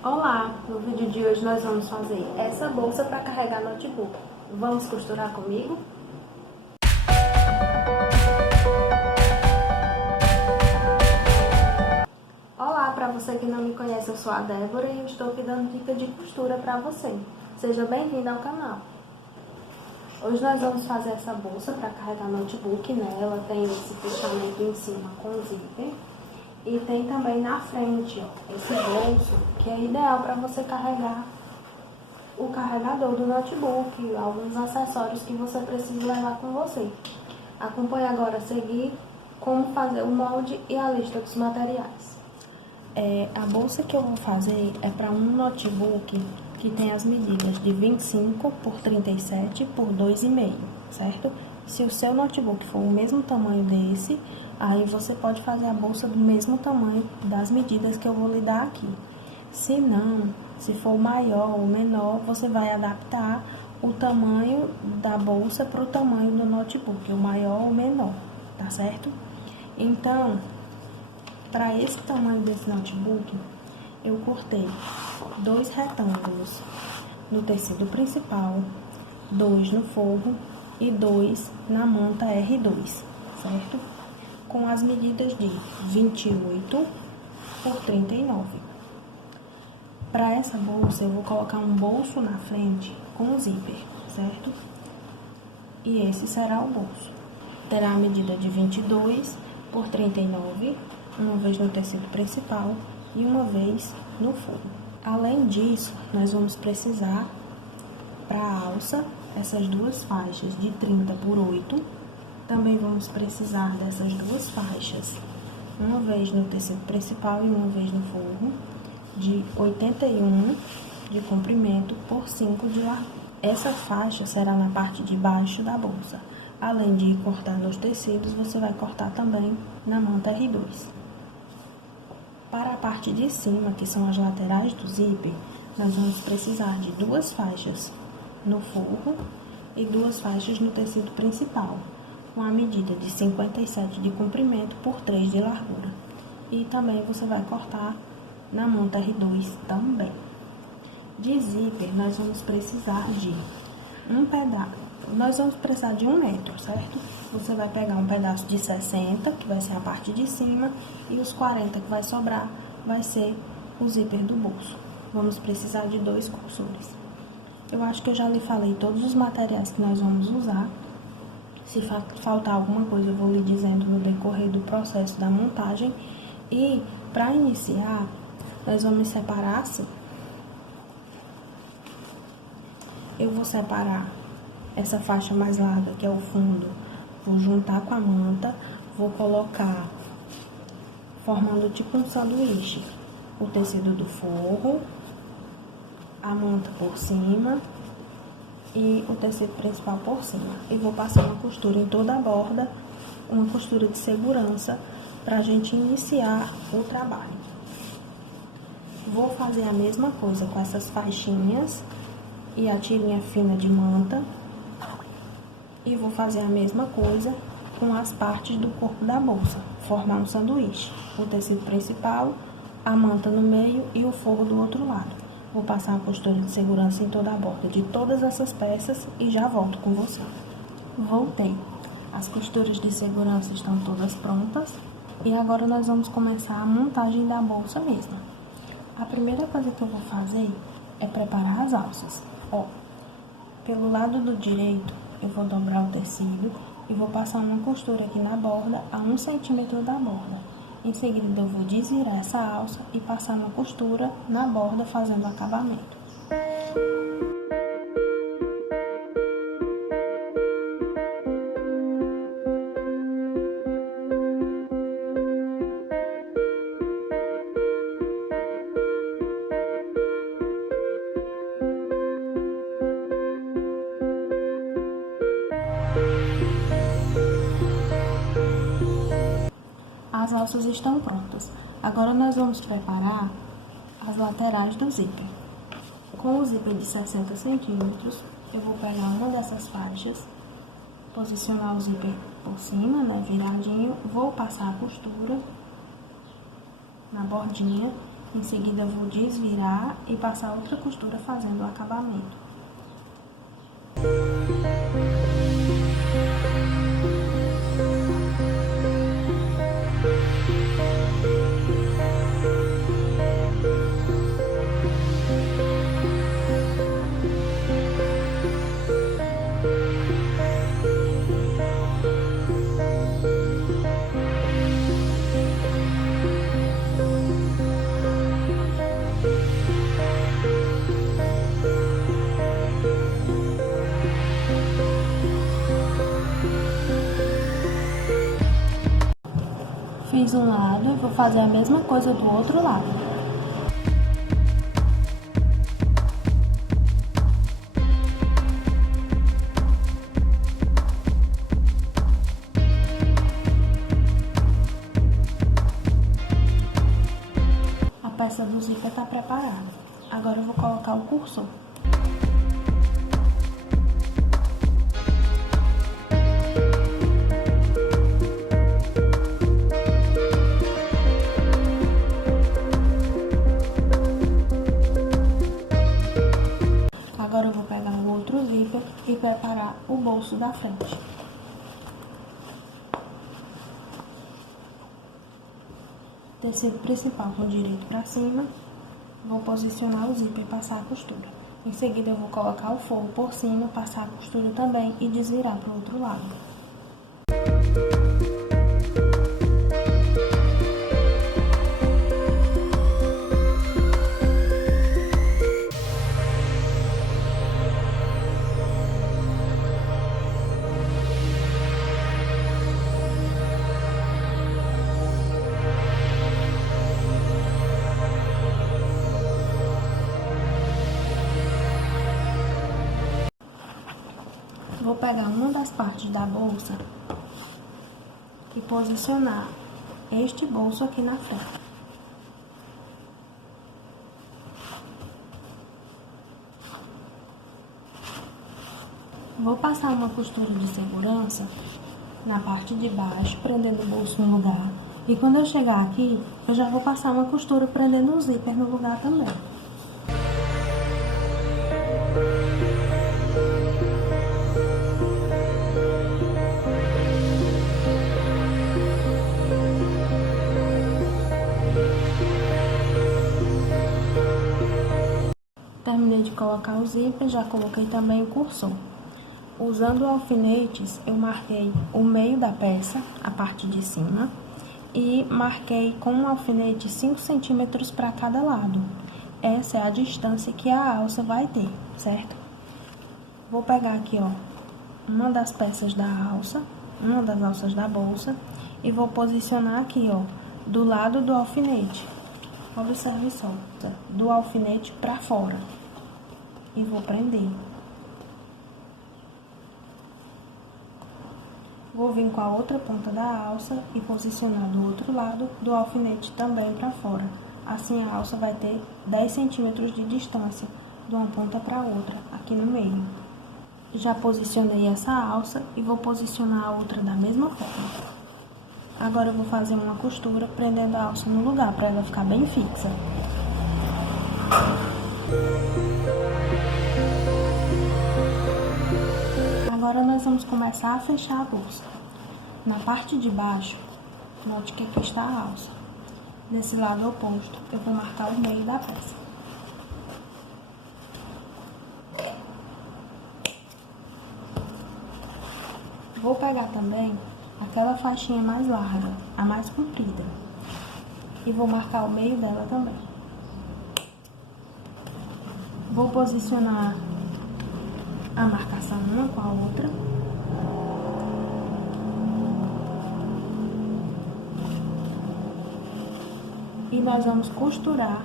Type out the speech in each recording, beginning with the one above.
Olá, no vídeo de hoje nós vamos fazer essa bolsa para carregar notebook. Vamos costurar comigo? Olá, para você que não me conhece, eu sou a Débora e eu estou aqui dando dica de costura para você. Seja bem-vindo ao canal. Hoje nós vamos fazer essa bolsa para carregar notebook. Nela tem esse fechamento em cima com zíper. E tem também na frente, ó, esse bolso, que é ideal para você carregar o carregador do notebook, alguns acessórios que você precisa levar com você. Acompanhe agora a seguir como fazer o molde e a lista dos materiais. A bolsa que eu vou fazer é para um notebook que tem as medidas de 25 por 37 por 2,5, certo? Se o seu notebook for o mesmo tamanho desse, aí você pode fazer a bolsa do mesmo tamanho das medidas que eu vou lhe dar aqui. Se não, se for maior ou menor, você vai adaptar o tamanho da bolsa para o tamanho do notebook, o maior ou menor, tá certo? Então, para esse tamanho desse notebook, eu cortei 2 retângulos no tecido principal, 2 no forro e 2 na manta R2, certo? Com as medidas de 28 por 39. Para essa bolsa, eu vou colocar um bolso na frente com zíper, certo? E esse será o bolso. Terá a medida de 22 por 39, uma vez no tecido principal e uma vez no forro. Além disso, nós vamos precisar, para a alça, essas duas faixas de 30 por 8. Também vamos precisar dessas duas faixas, uma vez no tecido principal e uma vez no forro, de 81 de comprimento por 5 de largura. Essa faixa será na parte de baixo da bolsa. Além de cortar nos tecidos, você vai cortar também na manta R2. Para a parte de cima, que são as laterais do zíper, nós vamos precisar de duas faixas no forro e duas faixas no tecido principal, com a medida de 57 de comprimento por 3 de largura. E também você vai cortar na manta R2 também. De zíper, nós vamos precisar de um pedaço. Nós vamos precisar de 1 metro, certo? Você vai pegar um pedaço de 60, que vai ser a parte de cima, e os 40 que vai sobrar, vai ser o zíper do bolso. Vamos precisar de 2 cursores. Eu acho que eu já lhe falei todos os materiais que nós vamos usar. Se faltar alguma coisa, eu vou lhe dizendo no decorrer do processo da montagem. E, para iniciar, nós vamos separar assim. Eu vou separar essa faixa mais larga, que é o fundo, vou juntar com a manta, vou colocar, formando tipo um sanduíche, o tecido do forro, a manta por cima e o tecido principal por cima. E vou passar uma costura em toda a borda, uma costura de segurança, pra gente iniciar o trabalho. Vou fazer a mesma coisa com essas faixinhas e a tirinha fina de manta. E vou fazer a mesma coisa com as partes do corpo da bolsa, formar um sanduíche. O tecido principal, a manta no meio e o forro do outro lado. Vou passar a costura de segurança em toda a borda de todas essas peças e já volto com você. Voltei. As costuras de segurança estão todas prontas e agora nós vamos começar a montagem da bolsa mesmo. A primeira coisa que eu vou fazer é preparar as alças. Ó, pelo lado do direito, eu vou dobrar o tecido e vou passar uma costura aqui na borda, a 1 centímetro da borda. Em seguida, eu vou desvirar essa alça e passar uma costura na borda, fazendo o acabamento. As alças estão prontas. Agora nós vamos preparar as laterais do zíper. Com o zíper de 60 centímetros, eu vou pegar uma dessas faixas, posicionar o zíper por cima, né, viradinho, vou passar a costura na bordinha Em seguida, eu vou desvirar e passar outra costura fazendo o acabamento. Fiz um lado e vou fazer a mesma coisa do outro lado. A peça do zíper está preparada. Agora eu vou colocar o cursor. Agora eu vou pegar o outro zíper e preparar o bolso da frente. Tecido principal com o direito para cima, vou posicionar o zíper e passar a costura. Em seguida eu vou colocar o forro por cima, passar a costura também e desvirar para o outro lado. Vou pegar uma das partes da bolsa e posicionar este bolso aqui na frente. Vou passar uma costura de segurança na parte de baixo, prendendo o bolso no lugar. E quando eu chegar aqui, eu já vou passar uma costura prendendo o zíper no lugar também. Terminei de colocar o zíper, já coloquei também o cursor. Usando alfinetes, eu marquei o meio da peça, a parte de cima, e marquei com um alfinete 5 centímetros para cada lado. Essa é a distância que a alça vai ter, certo? Vou pegar aqui, ó, uma das peças da alça, uma das alças da bolsa, e vou posicionar aqui, ó, do lado do alfinete. Observe só, do alfinete para fora. E vou prender. Vou vir com a outra ponta da alça e posicionar do outro lado do alfinete também para fora. Assim a alça vai ter 10 centímetros de distância de uma ponta para outra, aqui no meio. Já posicionei essa alça e vou posicionar a outra da mesma forma. Agora eu vou fazer uma costura prendendo a alça no lugar, para ela ficar bem fixa. Agora nós vamos começar a fechar a bolsa. Na parte de baixo, note que aqui está a alça. Desse lado oposto, eu vou marcar o meio da peça. Vou pegar também aquela faixinha mais larga, a mais comprida, e vou marcar o meio dela também. Vou posicionar a marcação uma com a outra. E nós vamos costurar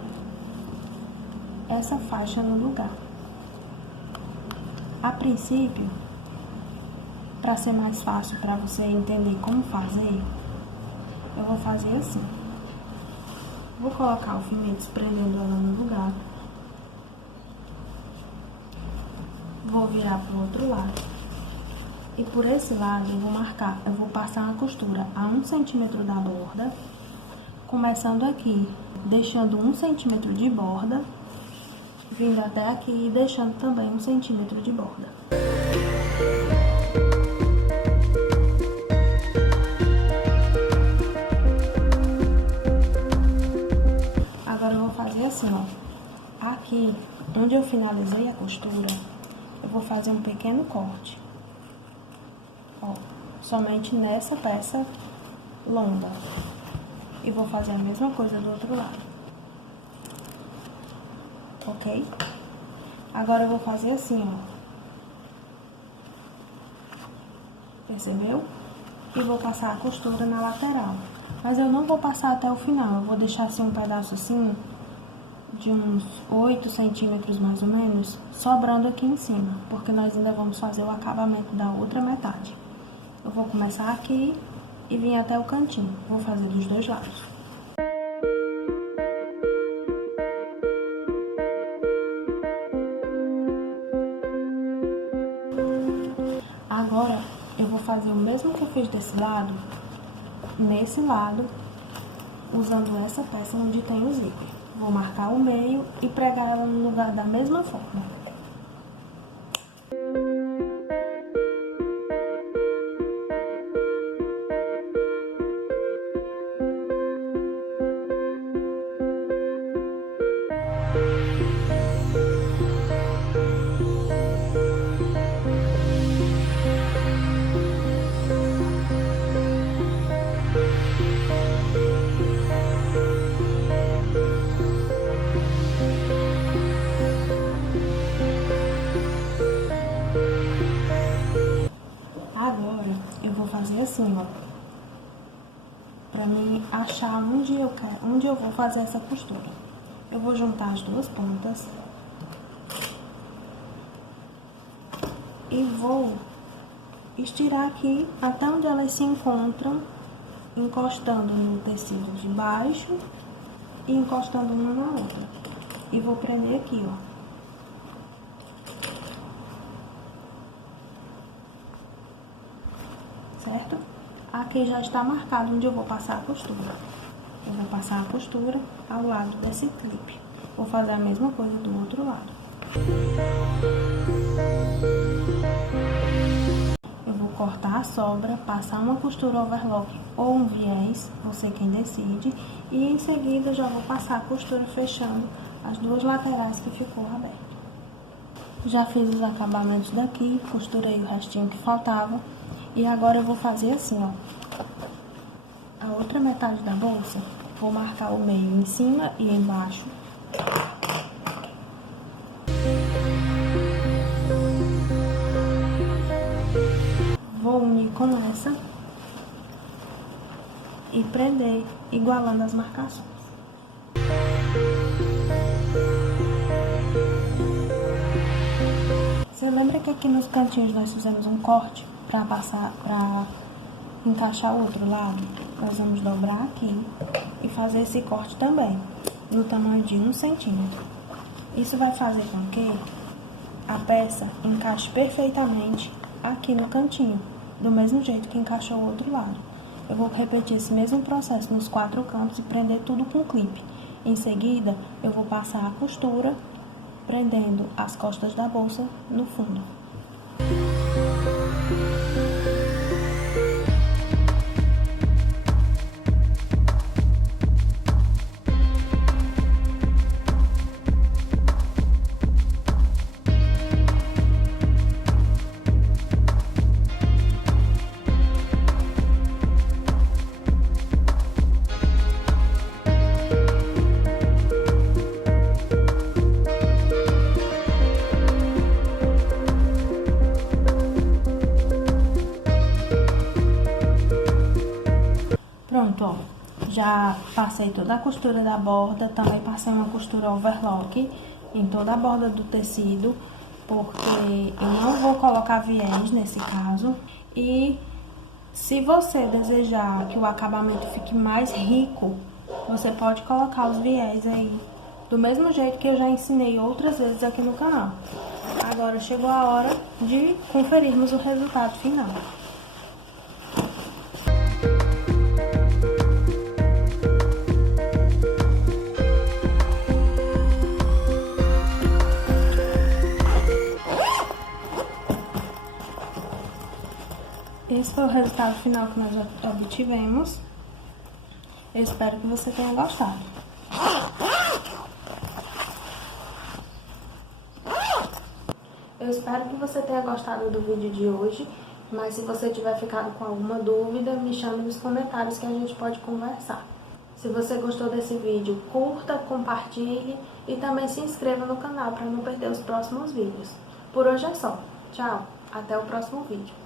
essa faixa no lugar. A princípio, para ser mais fácil para você entender como fazer, eu vou fazer assim. Vou colocar alfinetes prendendo ela no lugar. Vou virar para o outro lado. E por esse lado eu vou passar uma costura a 1 centímetro da borda, começando aqui, deixando 1 centímetro de borda, vindo até aqui e deixando também 1 centímetro de borda. Agora eu vou fazer assim, ó. Aqui, onde eu finalizei a costura, eu vou fazer um pequeno corte. Ó, somente nessa peça longa. E vou fazer a mesma coisa do outro lado. Ok? Agora eu vou fazer assim, ó. Percebeu? E vou passar a costura na lateral. Mas eu não vou passar até o final. Eu vou deixar assim um pedaço assim, de uns 8 centímetros mais ou menos, sobrando aqui em cima. Porque nós ainda vamos fazer o acabamento da outra metade. Eu vou começar aqui e vir até o cantinho. Vou fazer dos dois lados. Agora, eu vou fazer o mesmo que eu fiz desse lado, nesse lado, usando essa peça onde tem o zíper. Vou marcar o meio e pregar ela no lugar da mesma forma. Agora, eu vou fazer assim, ó, pra mim achar onde eu vou fazer essa costura. Eu vou juntar as duas pontas e vou estirar aqui até onde elas se encontram, encostando no tecido de baixo e encostando uma na outra. E vou prender aqui, ó. Certo? Aqui já está marcado onde eu vou passar a costura. Eu vou passar a costura ao lado desse clipe. Vou fazer a mesma coisa do outro lado. Eu vou cortar a sobra, passar uma costura overlock ou um viés, você quem decide. E em seguida já vou passar a costura fechando as duas laterais que ficou aberto. Já fiz os acabamentos daqui, costurei o restinho que faltava. E agora eu vou fazer assim, ó. A outra metade da bolsa, vou marcar o meio em cima e embaixo. Vou unir com essa e prender, igualando as marcações. Você lembra que aqui nos cantinhos nós fizemos um corte para encaixar o outro lado? Nós vamos dobrar aqui e fazer esse corte também, no tamanho de 1 centímetro. Isso vai fazer com que a peça encaixe perfeitamente aqui no cantinho, do mesmo jeito que encaixou o outro lado. Eu vou repetir esse mesmo processo nos 4 cantos e prender tudo com clipe. Em seguida, eu vou passar a costura, prendendo as costas da bolsa no fundo. Pronto, ó, já passei toda a costura da borda, também passei uma costura overlock em toda a borda do tecido, porque eu não vou colocar viés nesse caso. E se você desejar que o acabamento fique mais rico, você pode colocar os viés aí, do mesmo jeito que eu já ensinei outras vezes aqui no canal. Agora chegou a hora de conferirmos o resultado final. esse foi o resultado final que nós obtivemos. Eu espero que você tenha gostado. Eu espero que você tenha gostado do vídeo de hoje, mas se você tiver ficado com alguma dúvida, me chame nos comentários que a gente pode conversar. Se você gostou desse vídeo, curta, compartilhe e também se inscreva no canal para não perder os próximos vídeos. Por hoje é só. Tchau, até o próximo vídeo.